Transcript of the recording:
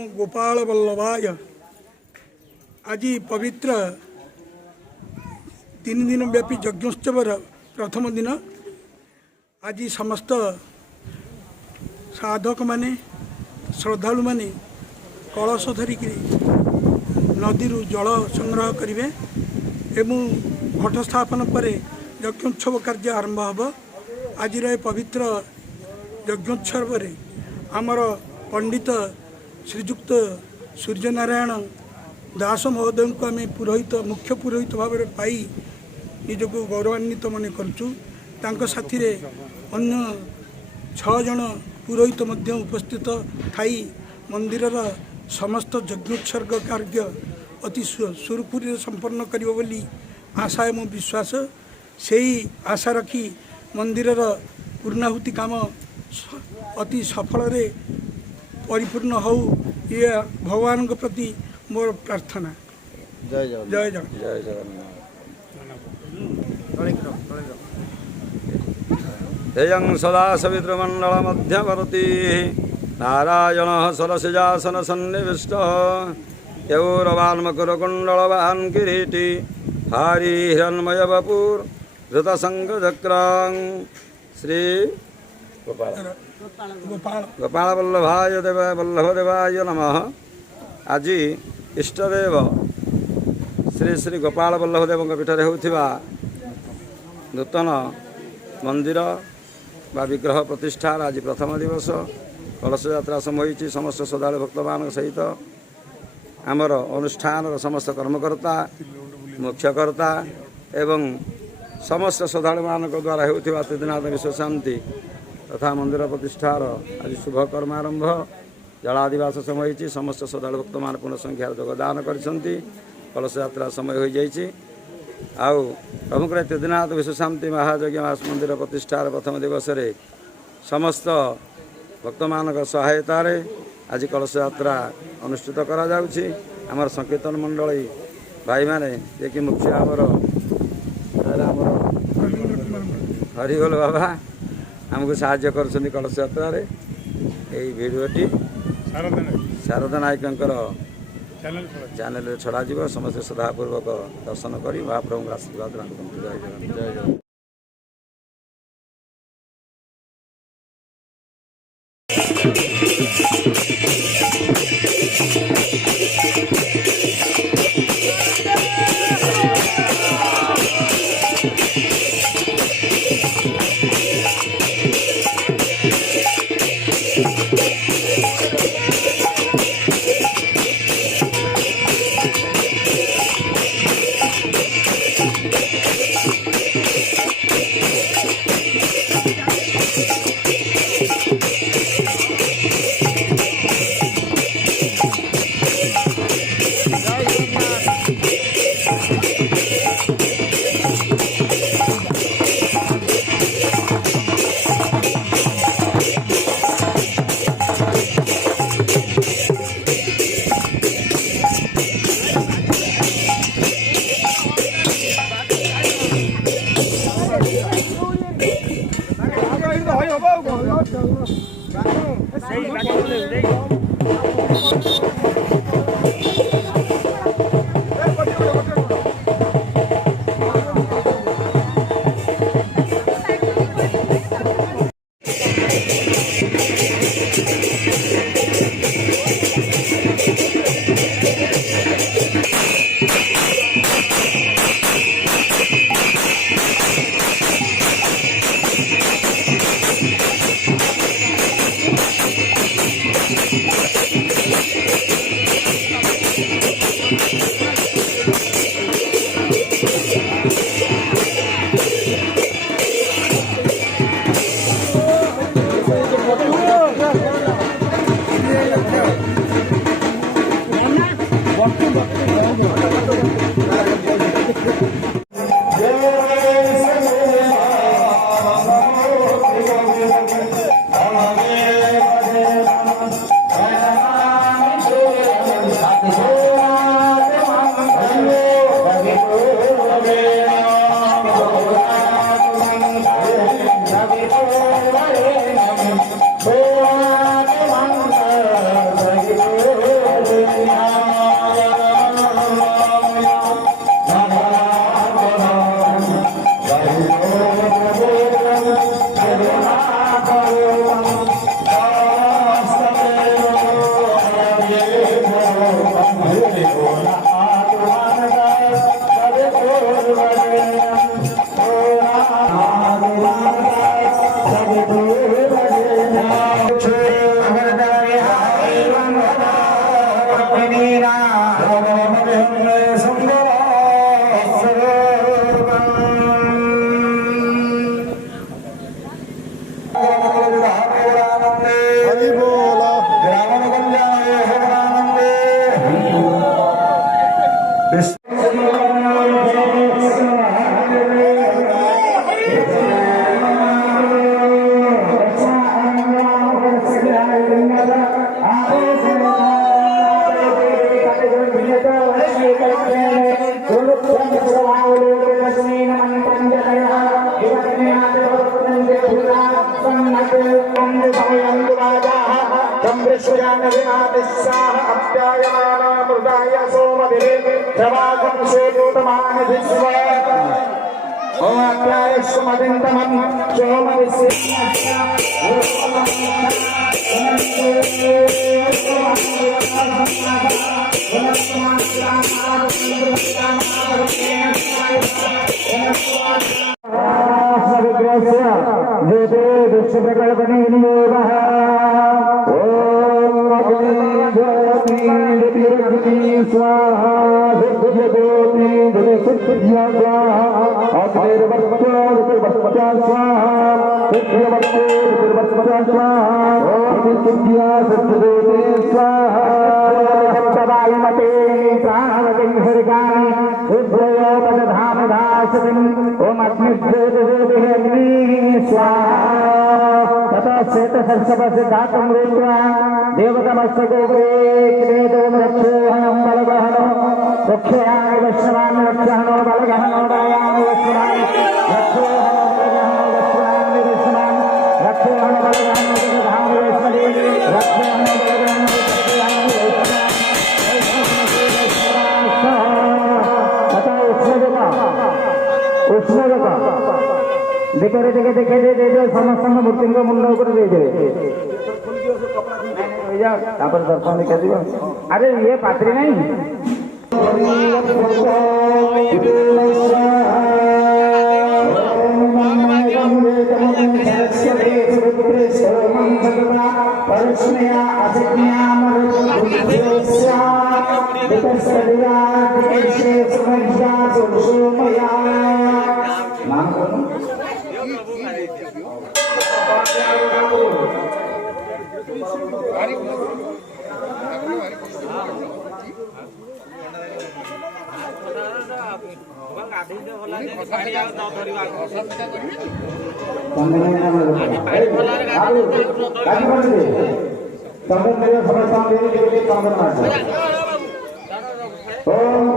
गोपाल वल्लभाय आज पवित्र 3 दिन व्यापी यज्ञोत्सव प्रथम दिन आज समस्त साधक माने श्रद्धालु माने कलश धरिक नदी जल संग्रह करेंगे एवं घट स्थापन पर यज्ञोत्सव कार्य आरंभ होब। आज पवित्र यज्ञोत्सव आमर पंडित श्रीजुक्त सूर्यनारायण दास महोदय को आम पुरोहित मुख्य पुरोहित भाव में पाई निजक गौरवान्वित मन करूँ। साथी अन्य 6 जन पुरोहित मध्य उपस्थित थाई मंदिर समस्त यज्ञोत्सर्ग कार्य अति सुरखुरी संपन्न करिबो बोली आशा एवं विश्वास से ही आशा रखी मंदिर पूर्णाहुति काम अति सफल रे परिपूर्ण हो ये भगवान के प्रति मोर प्रार्थना। जय जगन्नाथ। जय जगन्नाथ। जय जगन्नाथ। जयं सदा सवितृमण्डल मध्यवर्ती नारायण सरसिजासन सन्निविष्ट यौरवान्मकुरकुण्डलवान् किरीटी हारी हिरण्मय वपुर धृतसङ्गचक्रां श्री गोपाल वल्लभाय वल्लभदेवाय नमः। आज इष्टदेव श्री श्री गोपाल वल्लभदेव पीठरे होता नूतन मंदिर बा विग्रह प्रतिष्ठार आज प्रथम दिवस कलश यात्रा समय समस्त श्रद्धालु भक्त मान सहित आमर अनुष्ठान समस्त कर्मकर्ता मुख्यकर्ता एवं समस्त श्रद्धालु मान द्वारा होता त्रिदिनाथ विश्व शांति तथा मंदिर प्रतिष्ठार आज शुभ कर्म आरंभ जलादिवास समय समस्त श्रद्धालु भक्त मान पूर्ण संख्यार योगदान करछंती। कलश यात्रा समय हो जाइए आउ प्रमुख त्रिदिनाथ विश्व शांति महायज्ञ मास मंदिर प्रतिष्ठार प्रथम दिवस समस्त भक्त मान सहायतार आज कलश यात्रा अनुष्ठित करा जाउछि। आमर संकीर्तन मंडली भाई माने जे कि मुख्य आमर हरिबोल बाबा आमको साहाय्य कर कलश यात्रा यही भिडियोटी शारदा नायकर चैनल छड़ा जीव समस्त श्रद्धापूर्वक दर्शन कर महाप्रभु आशीर्वाद जय जगन्नाथ। दक्षिणादिस्याः अप्यायमाना मृगाय सोमभिरे प्रवाकं सोतमानि विश्व ओम अप्यायस्व मदिन्दमं समस्त मूर्ति मुंड दर्शन देखा अरे ये पात्री नहीं ओम